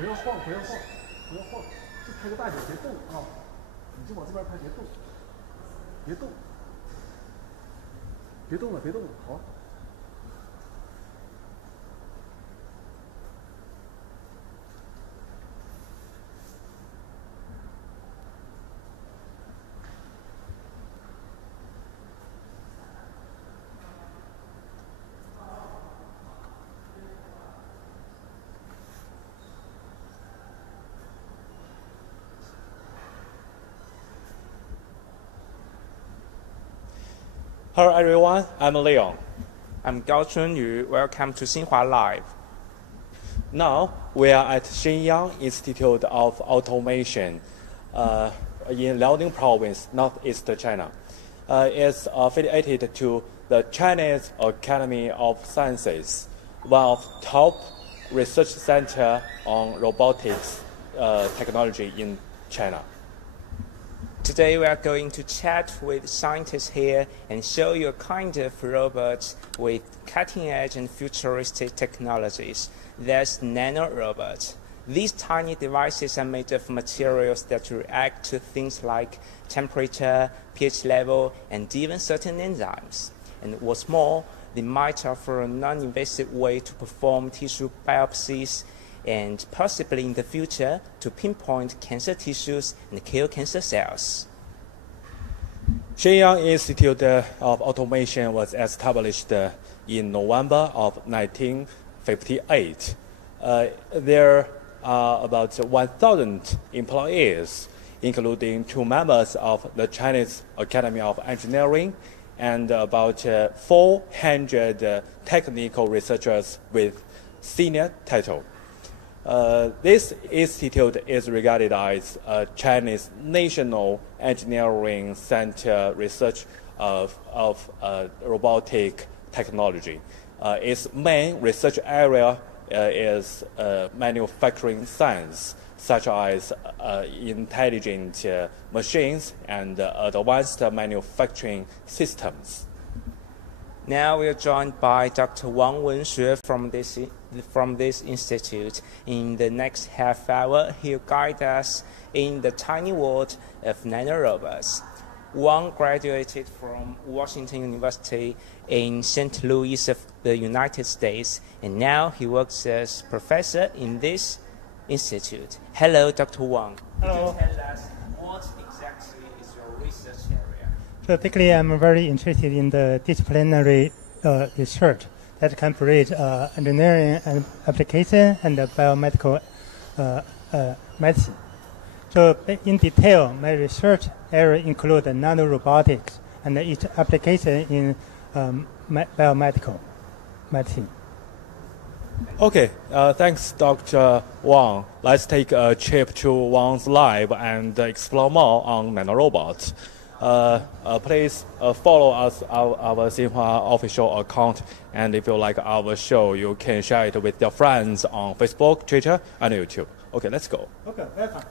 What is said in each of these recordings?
不要晃，不要晃，不要晃，就拍个大脚，别动啊！你就往这边拍，别动，别动，别动了，别动了，好。Hello everyone, I'm Leon. I'm Gao Chunyu. Welcome to Xinhua Live. Now we are at Shenyang Institute of Automation in Liaoning Province, Northeast China. It's affiliated to the Chinese Academy of Sciences, one of top research center on robotics technology in China. Today we are going to chat with scientists here and show you a kind of robots with cutting-edge and futuristic technologies. That's nanorobots. These tiny devices are made of materials that react to things like temperature, pH level, and even certain enzymes. And what's more, they might offer a non-invasive way to perform tissue biopsies and possibly in the future to pinpoint cancer tissues and kill cancer cells. Shenyang Institute of Automation was established in November of 1958. There are about 1,000 employees, including 2 members of the Chinese Academy of Engineering and about 400 technical researchers with senior title. This institute is regarded as a Chinese national engineering center research of robotic technology. Its main research area is manufacturing science, such as intelligent machines and advanced manufacturing systems. Now we are joined by Dr. Wang Wenxue from this institute. In the next half hour, he'll guide us in the tiny world of nanorobots. Wang graduated from Washington University in St. Louis of the United States, and now he works as professor in this institute. Hello, Dr. Wang. Hello. Could you tell us what exactly is your research area? Typically, I'm very interested in the disciplinary research that can bridge engineering and application and biomedical medicine. So in detail, my research area includes nanorobotics and its application in biomedical medicine. Okay, thanks, Dr. Wang. Let's take a trip to Wang's lab and explore more on nanorobots. Please follow us our Xinhua official account, and if you like our show, you can share it with your friends on Facebook, Twitter, and YouTube. Okay, let's go. Okay, welcome.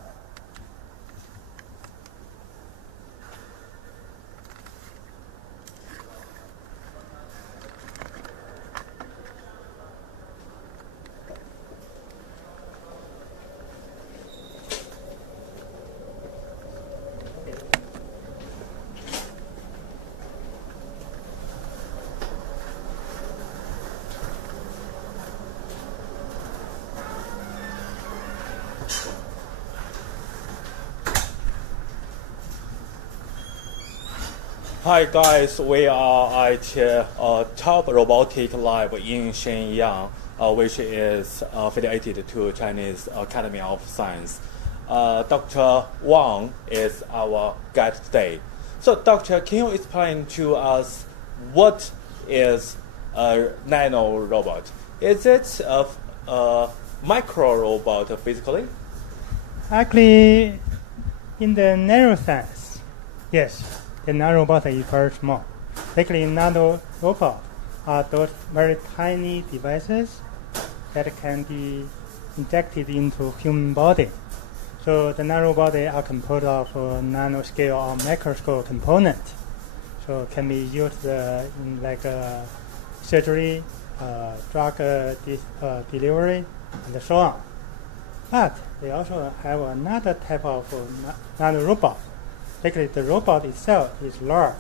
Hi guys, we are at top robotic lab in Shenyang, which is affiliated to Chinese Academy of Science. Dr. Wang is our guide today. So Doctor, can you explain to us what is a nanorobot? Is it a micro robot physically? Actually, in the narrow sense, yes. The nanorobot is very small. Basically, nanorobots are those very tiny devices that can be injected into human body. So the nanorobots are composed of nanoscale or microscale components. So can be used in like surgery, drug delivery, and so on. But we also have another type of nanorobot. Actually, the robot itself is large,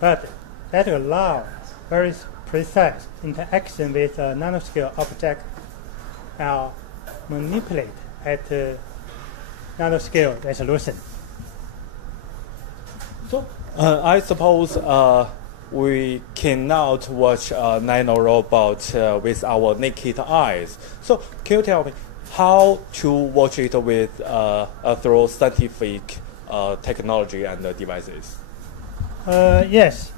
but that allows very precise interaction with a nanoscale object and manipulate at nanoscale resolution. So I suppose we cannot watch a nanorobot with our naked eyes. So can you tell me how to watch it with through scientific technology and devices? Yes.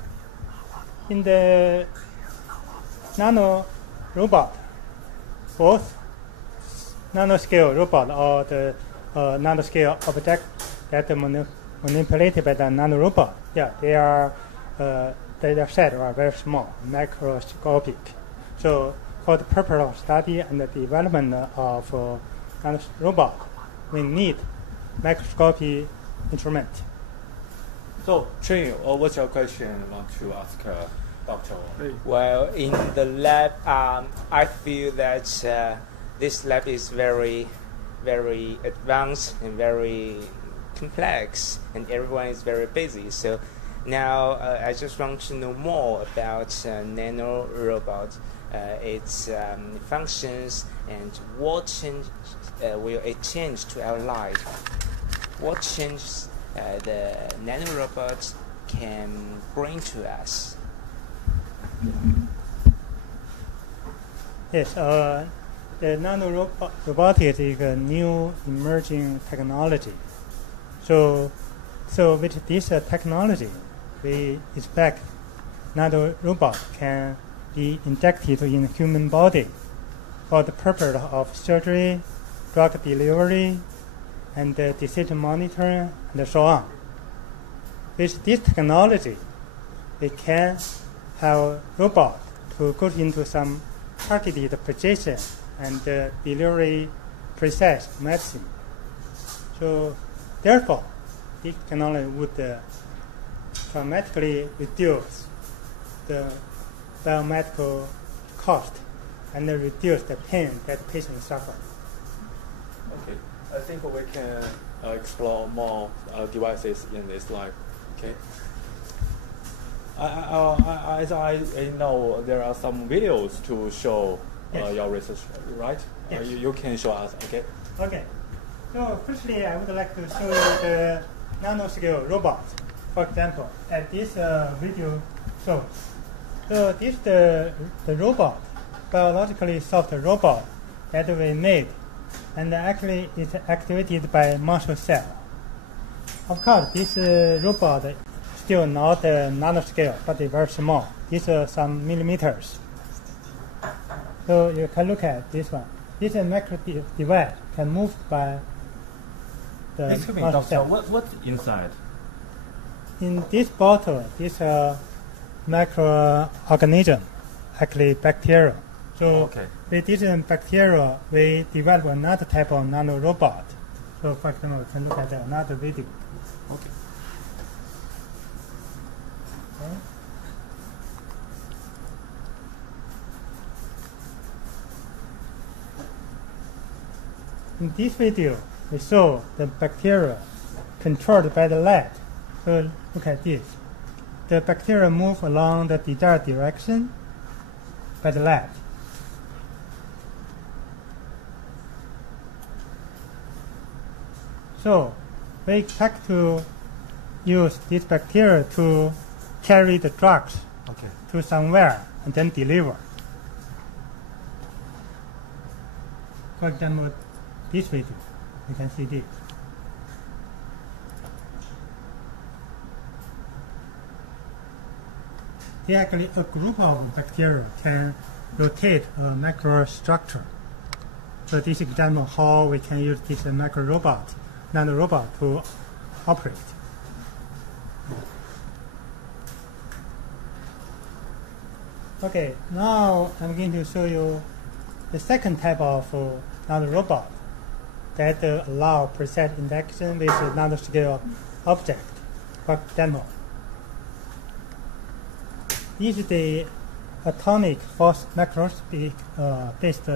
In the nano robot, both nanoscale robot or the nanoscale object that manipulated by the nanorobot, yeah, their set are very small, microscopic. So for the purpose of study and the development of nanorobot, we need microscopy instrument. So, Trin, what's your question want to ask Dr. Well, in the lab, I feel that this lab is very, very advanced and very complex, and everyone is very busy. So now I just want to know more about nanorobot, its functions, and what change will it change to our life? What changes the nanorobots can bring to us? Yes, the nanorobotics is a new emerging technology. So with this technology, we expect nanorobot can be injected in the human body for the purpose of surgery, drug delivery, and disease monitoring, and so on. With this technology, we can have robot to go into some targeted position and delivery precise medicine. So therefore, this technology would dramatically reduce the biomedical cost and reduce the pain that patients suffer. Okay, I think we can explore more devices in this lab. Okay. As I know, there are some videos to show Yes. your research, right? Yes. You can show us. Okay. Okay. So firstly, I would like to show you the nanoscale robot. For example, as this video shows. So this the robot, biologically soft robot that we made, and actually it's activated by muscle cell. Of course, this robot still not nanoscale, but it's very small. These are some millimeters. So you can look at this one. This micro device can move by the Excuse me, muscle doctor. cell. What's inside? In this bottle, this microorganism, actually bacteria. So Okay. with this bacteria, we develop another type of nanorobot. So for example, we can look at another video. Okay. Okay. In this video, we saw the bacteria controlled by the light. So look at this. The bacteria move along the desired direction by the light. So we expect to use this bacteria to carry the drugs Okay. to somewhere and then deliver. For example, this video, you can see this. Actually, a group of bacteria can rotate a microstructure. So this example how we can use this nanorobot to operate. Okay, now I'm going to show you the second type of nanorobot that allow precise interaction with a nanoscale object. For example, this is the atomic force microscopic based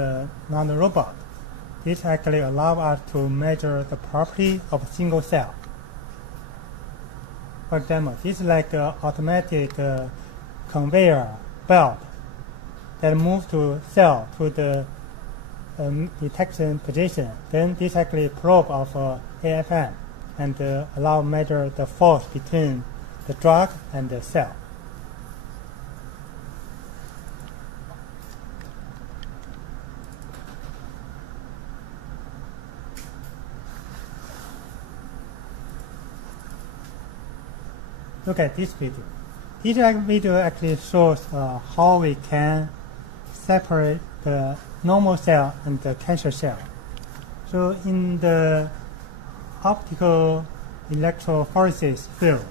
nanorobot. this actually allows us to measure the property of a single cell. For example, this is like an automatic conveyor belt that moves to cell to the detection position. Then this actually probe of AFM and allow measure the force between the drug and the cell. Look at this video. This video actually shows how we can separate the normal cell and the cancer cell. So in the optical electrophoresis field,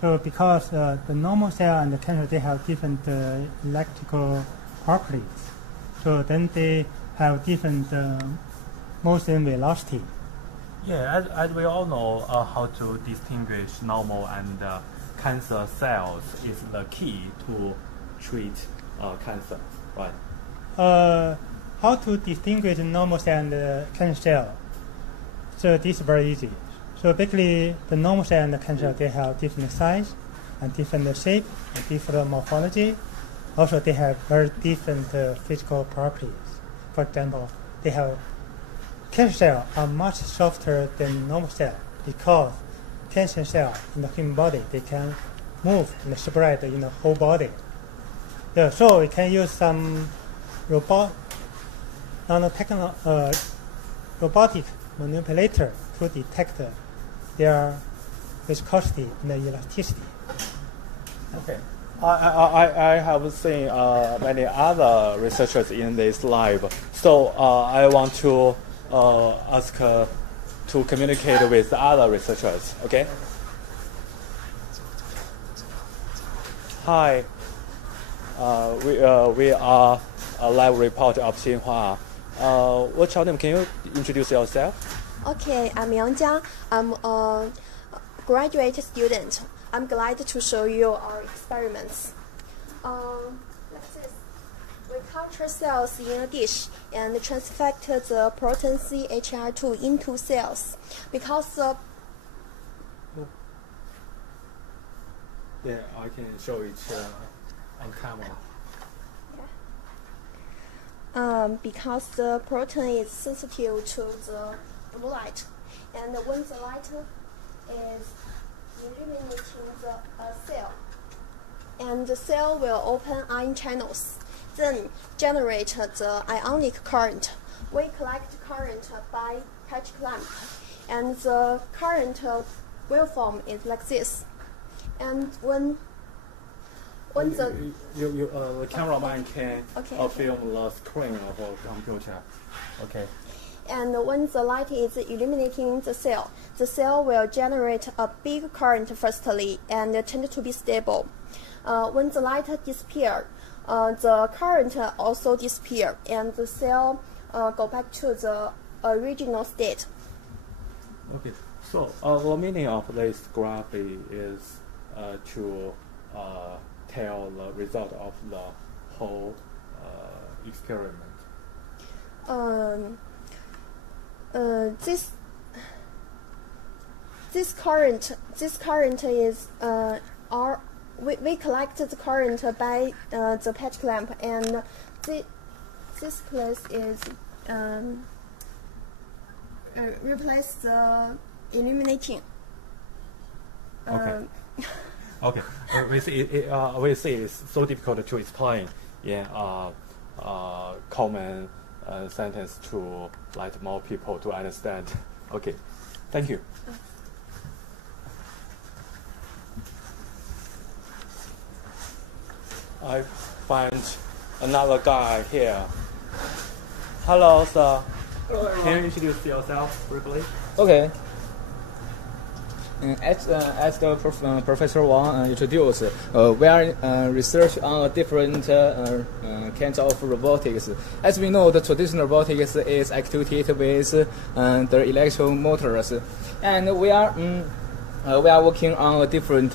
so because the normal cell and the cancer, they have different electrical properties, so then they have different motion velocity. Yeah, as we all know, how to distinguish normal and cancer cells is the key to treat cancer, right? How to distinguish normal cell and cancer cell? So this is very easy. So basically, the normal cell and the cancer, they have different size and different shape and different morphology. Also, they have very different physical properties. For example, they have cancer cells are much softer than normal cell because cancer cells in the human body, they can move and spread in the whole body. Yeah, so we can use some robotic manipulator to detect their viscosity and elasticity. Okay. I have seen many other researchers in this lab, so I want to ask to communicate with other researchers. Okay. Hi. We are a live reporter of Xinhua. What's your name? Can you introduce yourself? Okay, I'm Yang Jia. I'm a graduate student. I'm glad to show you our experiments. Like this. We culture cells in a dish and transfect the protein CHR2 into cells because the Yeah, I can show it on camera. because the protein is sensitive to the blue light, and when the light is illuminating the cell, and the cell will open ion channels, then generate the ionic current. We collect current by patch clamp, and the current waveform is like this. And when the cameraman can Okay. film the screen of a computer. Okay. And when the light is illuminating the cell will generate a big current firstly and tend to be stable. When the light disappears, the current also disappears and the cell go back to the original state. Okay. So the meaning of this graph is to tell the result of the whole experiment. This current is we collect the current by the patch clamp, and this place is replace the illuminating. Okay. Okay. We see it's so difficult to explain in common sentence to let more people to understand. Okay. Thank you. I find another guy here. Hello, sir. Hello, everyone. Can you introduce yourself briefly? Okay. As the Professor Wang introduced, we are research on different kinds of robotics. As we know, the traditional robotics is activated with the electromotors, and we are working on a different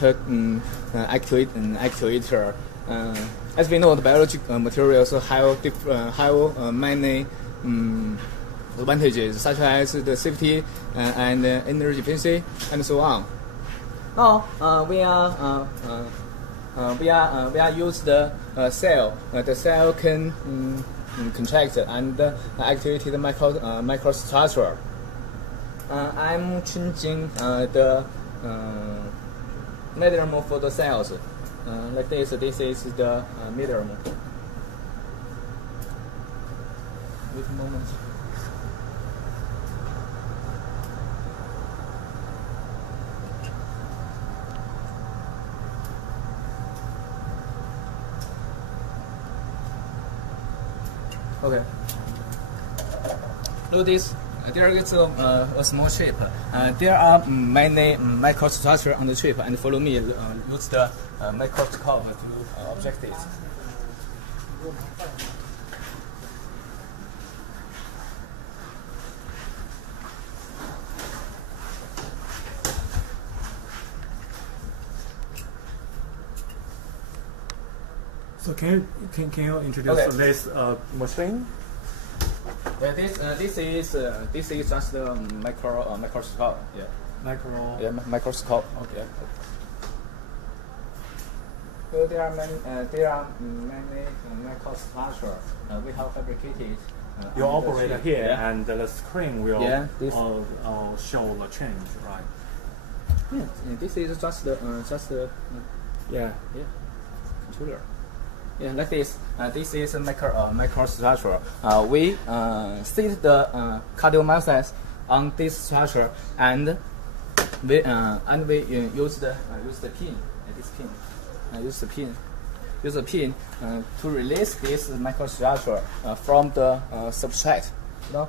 actuator. As we know, the biological materials have many advantages such as the safety and energy efficiency and so on. Now we are use the cell. The cell can contract and activate the microstructure. I'm changing the medium for the cells. Like this. This is the medium. Wait a moment. Okay. Look this. There is a small chip. There are many microstructure on the chip, and follow me. Use the microscope to object it. So can you introduce this machine? Yeah, this is just the microscope. Yeah. Microscope. Okay. So there are many microstructure we have fabricated. You operate here, yeah. and the screen will show the change, right? Yeah, this is just the Yeah. controller. Yeah, like this. This is a microstructure. We set the cardiomyocytes on this structure, and we use the pin. This pin. Use the pin to release this microstructure from the substrate. You know,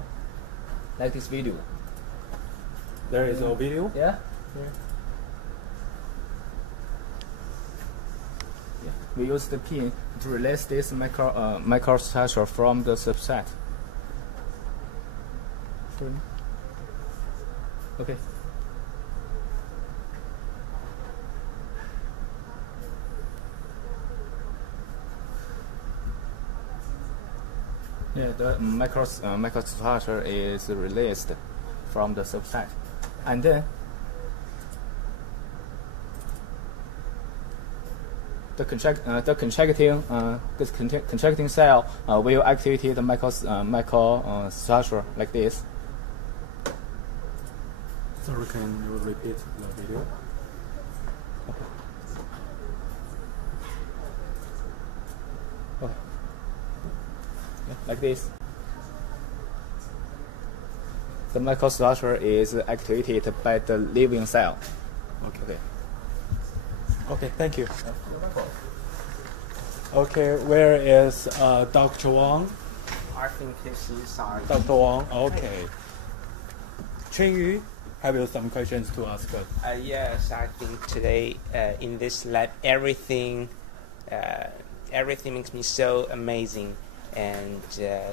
like this video. There is a video. Yeah. We use the pin to release this microstructure from the substrate. Okay. Yeah, the microstructure is released from the substrate, and then the contracting cell will activate the microstructure like this. Sorry, can you repeat the video? Okay. Yeah, like this. The microstructure is activated by the living cell. Okay. Okay, thank you. Okay, where is Dr. Wang? I think he's inside. Dr. Wang, okay. Chen Yu, have you some questions to ask us? Yes, I think today in this lab everything makes me so amazing. And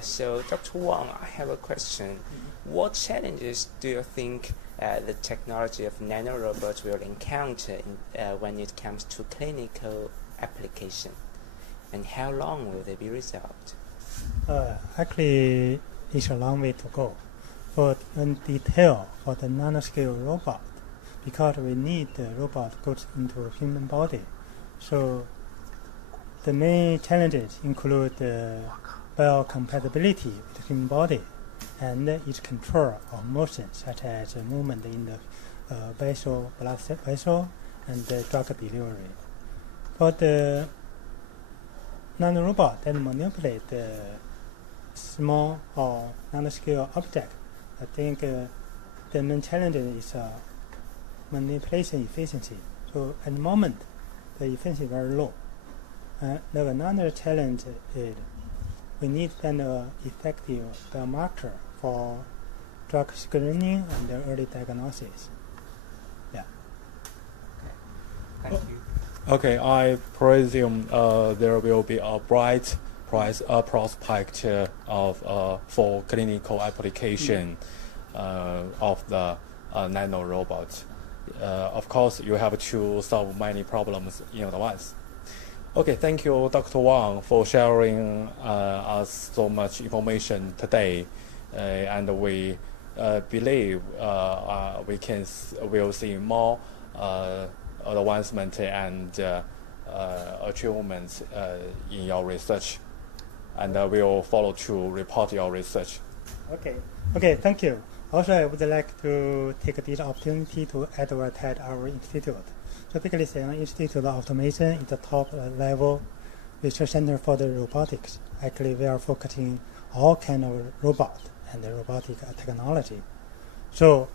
so, Dr. Wang, I have a question. What challenges do you think the technology of nanorobots will encounter when it comes to clinical application? And how long will they be resolved? Actually, it's a long way to go. But in detail for the nanoscale robot, because we need the robot goes into human body. So the main challenges include biocompatibility with the human body and its control of motion, such as movement in the vessel, blood vessel, and drug delivery. For the nanorobot that manipulate the small or nanoscale object, I think the main challenge is manipulation efficiency. So at the moment, the efficiency is very low. Another challenge is we need an effective biomarker for drug screening and early diagnosis. Yeah. Thank you. Okay, I presume there will be a bright prospect for clinical application of the nanorobot. Of course, you have to solve many problems in advance. Okay, thank you, Dr. Wang, for sharing us so much information today. and we believe we'll see more advancement and achievements in your research, and we'll follow to report your research. Okay, thank you. Also, I would like to take this opportunity to advertise our institute. So basically, the Institute of Automation is the top level research center for the robotics. Actually, we are focusing all kind of robot and the robotic technology. So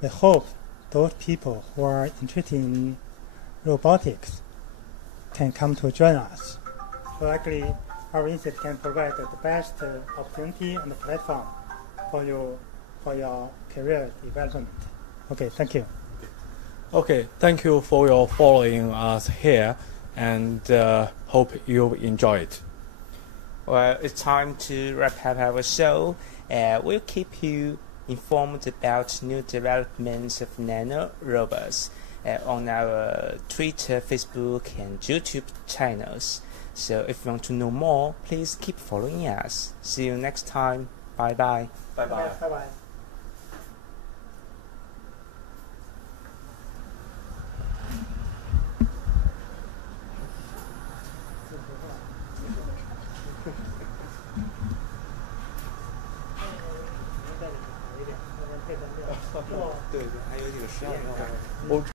we hope those people who are interested in robotics can come to join us. So actually, our institute can provide the best opportunity and the platform for your career development. Okay, thank you. Okay, thank you for your following us here, and hope you enjoy it. Well, it's time to wrap up our show. We'll keep you informed about new developments of nanorobots on our Twitter, Facebook, and YouTube channels. So if you want to know more, please keep following us. See you next time. Bye-bye. Bye-bye. Bye-bye.